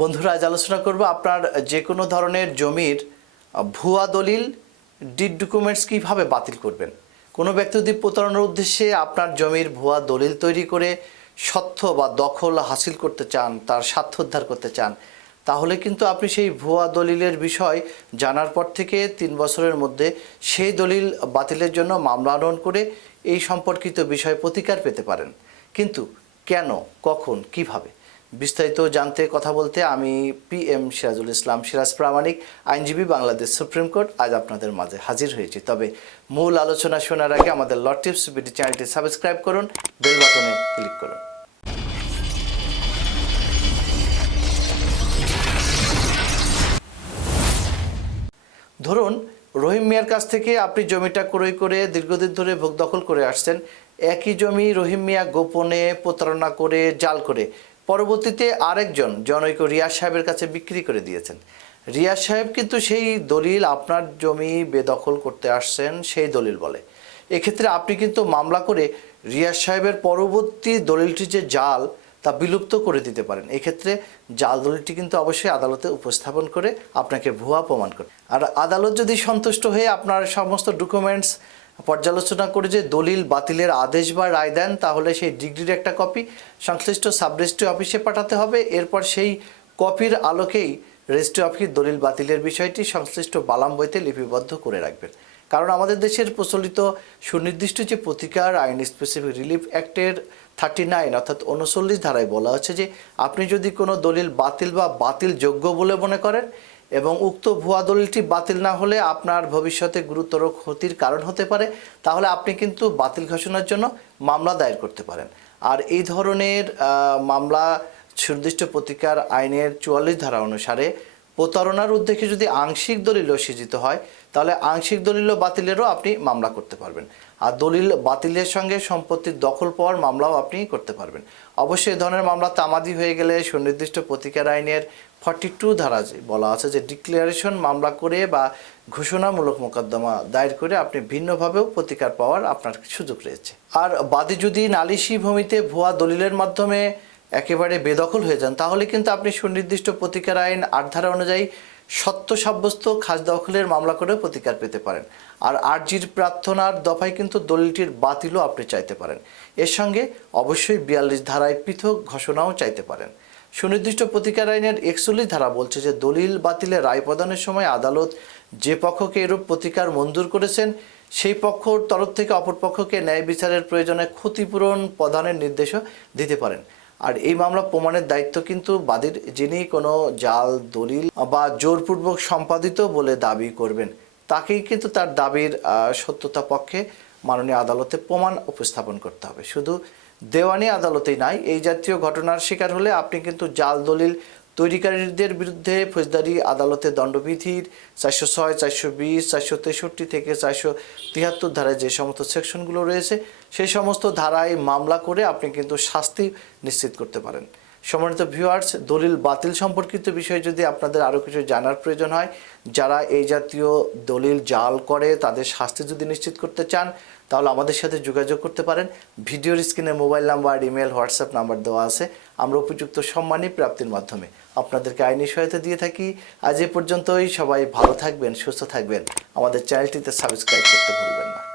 বন্ধুরা, আজ আলোচনা করব আপনার যে কোনো ধরনের জমির ভুয়া দলিল, ডিড ডকুমেন্টস কীভাবে বাতিল করবেন? কোনো ব্যক্তি যদি প্রতারণার উদ্দেশ্যে আপনার জমির ভুয়া দলিল তৈরি করে সত্য বা দখল হাসিল করতে চান, তার স্বার্থ উদ্ধার করতে চান, তাহলে কিন্তু আপনি সেই ভুয়া দলিলের বিষয় জানার পর থেকে তিন বছরের মধ্যে সেই দলিল বাতিলের জন্য মামলা আনয়ন করে এই সম্পর্কিত বিষয়ে প্রতিকার পেতে পারেন। কিন্তু কেন, কখন, কীভাবে? বিস্তারিত জানতে, কথা বলতে আমি পি এম সিরাজুল ইসলাম সিরাজ প্রামাণিক, আইনজীবী বাংলাদেশ সুপ্রিম কোর্ট। আজ আপনাদের মাঝে হাজির হয়েছি। তবে মূল আলোচনা শোনার আগে আমাদের ল টিপস বিডি চ্যানেলটি সাবস্ক্রাইব করুন, বেল বাটনে ক্লিক করুন। ধরুন, রহিম মিয়ার কাছ থেকে আপনি জমিটা ক্রয় করে দীর্ঘদিন ধরে ভোগ দখল করে আসছেন। একই জমি রহিম মিয়া গোপনে প্রতারণা করে, জাল করে পরবর্তীতে আরেকজন জনৈক রিয়াজ সাহেবের কাছে বিক্রি করে দিয়েছেন। রিয়াজ সাহেব কিন্তু সেই দলিল আপনার জমি বেদখল করতে আসছেন, সেই দলিল বলে। এক্ষেত্রে আপনি কিন্তু মামলা করে রিয়াজ সাহেবের পরবর্তী দলিলটি যে জাল, তা বিলুপ্ত করে দিতে পারেন। এক্ষেত্রে জাল দলিলটি কিন্তু অবশ্যই আদালতে উপস্থাপন করে আপনাকে ভুয়া প্রমাণ করে আর আদালত যদি সন্তুষ্ট হয়ে আপনার সমস্ত ডকুমেন্টস পর্যালোচনা করে যে দলিল বাতিলের আদেশ বা রায় দেন, তাহলে সেই ডিগ্রির একটা কপি। সংশ্লিষ্ট সাব রেজিস্ট্রি অফিসে পাঠাতে হবে। এরপর সেই কপির আলোকেই রেজিস্ট্রি অফিস দলিল বাতিলের বিষয়টি সংশ্লিষ্ট বালাম বইতে লিপিবদ্ধ করে রাখবেন। কারণ আমাদের দেশের প্রচলিত সুনির্দিষ্ট যে প্রতিকার আইন স্পেসিফিক রিলিফ অ্যাক্টের থার্টি নাইন অর্থাৎ উনচল্লিশ ধারায় বলা হচ্ছে যে, আপনি যদি কোনো দলিল বাতিল বা বাতিল যোগ্য বলে মনে করেন এবং উক্ত ভুয়া দলিলটি বাতিল না হলে আপনার ভবিষ্যতে গুরুতর ক্ষতির কারণ হতে পারে, তাহলে আপনি কিন্তু বাতিল ঘোষণার জন্য মামলা দায়ের করতে পারেন। আর এই ধরনের মামলা সুনির্দিষ্ট প্রতিকার আইনের চুয়াল্লিশ ধারা অনুসারে প্রতারণার উদ্দেশ্যে যদি আংশিক দলিল সৃজিত হয়, তাহলে আংশিক দলিল বাতিলেরও আপনি মামলা করতে পারবেন। আর দলিল বাতিলের সঙ্গে সম্পত্তির দখল পাওয়ার মামলাও আপনি করতে পারবেন। অবশ্যই এই ধরনের মামলা তামাদি হয়ে গেলে সুনির্দিষ্ট প্রতিকার আইনের ফর্টি টু ধারা বলা আছে যে ডিক্লারেশন মামলা করে বা ঘোষণামূলক মোকদ্দমা দায়ের করে আপনি ভিন্নভাবেও প্রতিকার পাওয়ার আপনার সুযোগ রয়েছে। আর বাদী যদি নালিশি ভূমিতে ভুয়া দলিলের মাধ্যমে একেবারে বেদখল হয়ে যান, তাহলে কিন্তু আপনি সুনির্দিষ্ট প্রতিকার আইন আট ধারা অনুযায়ী সত্য সাব্যস্ত খাস দখলের মামলা করে প্রতিকার পেতে পারেন। আর আরজির প্রার্থনার দফায় কিন্তু দলিলটির বাতিলও আপনি চাইতে পারেন। এর সঙ্গে অবশ্যই বিয়াল্লিশ ধারায় পৃথক ঘোষণাও চাইতে পারেন। সুনির্দিষ্ট প্রতিকার আইনের একচল্লিশ ধারা বলছে যে দলিল বাতিলের রায় প্রদানের সময় আদালত যে পক্ষকে এরূপ প্রতিকার মঞ্জুর করেছেন, সেই পক্ষর তরফ থেকে অপর পক্ষকে ন্যায় বিচারের প্রয়োজনে ক্ষতিপূরণ প্রদানের নির্দেশও দিতে পারেন। আর এই মামলা প্রমাণের দায়িত্ব কিন্তু বাদীর, যিনি কোনো জাল, দলিল বা জোরপূর্বক সম্পাদিত বলে দাবি করবেন। তাকেই কিন্তু তার দাবির সত্যতা পক্ষে মাননীয় আদালতে প্রমাণ উপস্থাপন করতে হবে। শুধু দেওয়ানি আদালতেই নাই, এই জাতীয় ঘটনার শিকার হলে আপনি কিন্তু জাল, দলিল তৈরিকারীদের বিরুদ্ধে ফৌজদারি আদালতে দণ্ডবিধির চারশো ছয়, চারশো বিশ, চারশো তেষট্টি থেকে চারশো তিয়াত্তর ধারায় যে সমস্ত সেকশনগুলো রয়েছে সেই সমস্ত ধারায় মামলা করে আপনি কিন্তু শাস্তি নিশ্চিত করতে পারেন। সম্মানিত ভিউয়ার্স দলিল বাতিল সম্পর্কিত বিষয়ে যদি আপনাদের আরও কিছু জানার প্রয়োজন হয়, যারা এই জাতীয় দলিল জাল করে তাদের শাস্তি যদি নিশ্চিত করতে চান, তাহলে আমাদের সাথে যোগাযোগ করতে পারেন। ভিডিওর স্ক্রিনে mobile number, email, WhatsApp number দেওয়া আছে। আমরা উপযুক্ত সম্মানী প্রাপ্তির মাধ্যমে আপনাদেরকে আইনি সহায়তা দিয়ে থাকি। আজ এ পর্যন্তই। সবাই ভালো থাকবেন, সুস্থ থাকবেন। আমাদের চ্যানেলটিতে সাবস্ক্রাইব করতে ভুলবেন না।